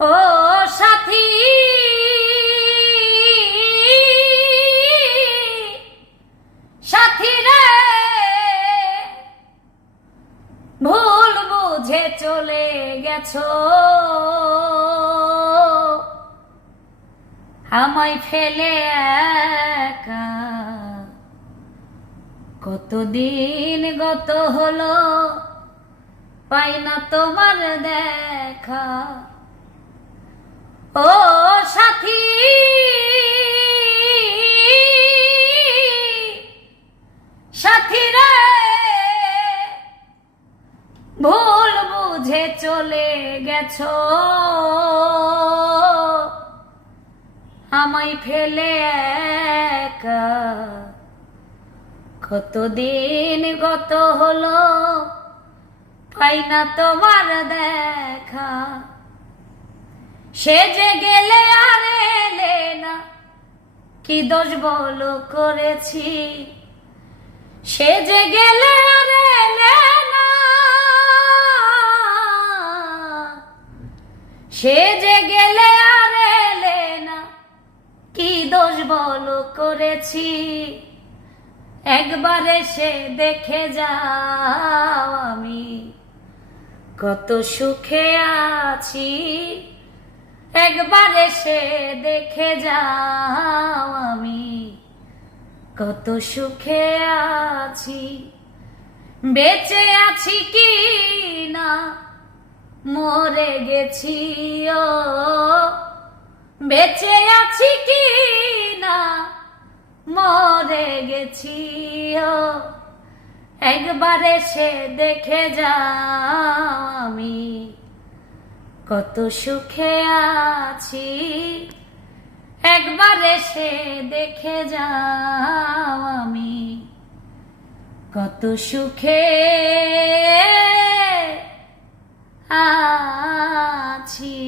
ও সাথী সাথী রে, ভুল বুঝে চলে গেছো, আমায় ফেলে একা। কতদিন গত হলো, পাই না তোমার দেখা। ও সাথী সাথী রে, ভুল বুঝে চলে গেছো, আমায় ফেলে একা। কতদিন গত হলো, পাই না তোমার দেখা। সে যে গেলে আর এলে না, কি দোষ বলো করেছি। সে যে গেলে আর এলে না, সে যে গেলে আর এলে না, কি দোষ বলো করেছি। একবার এসে দেখে যাও, আমি কত সুখে আছি। একবার এসে দেখে যাও, আমি কত সুখে আছি। বেঁচে আছি কি না, মরে গেছি ও। বেঁচে আছি কি না, মরে গেছি ও। একবার এসে দেখে যাও, আমি কত সুখে আছি। একবার এসে দেখে যাও, আমি কত সুখে আছি।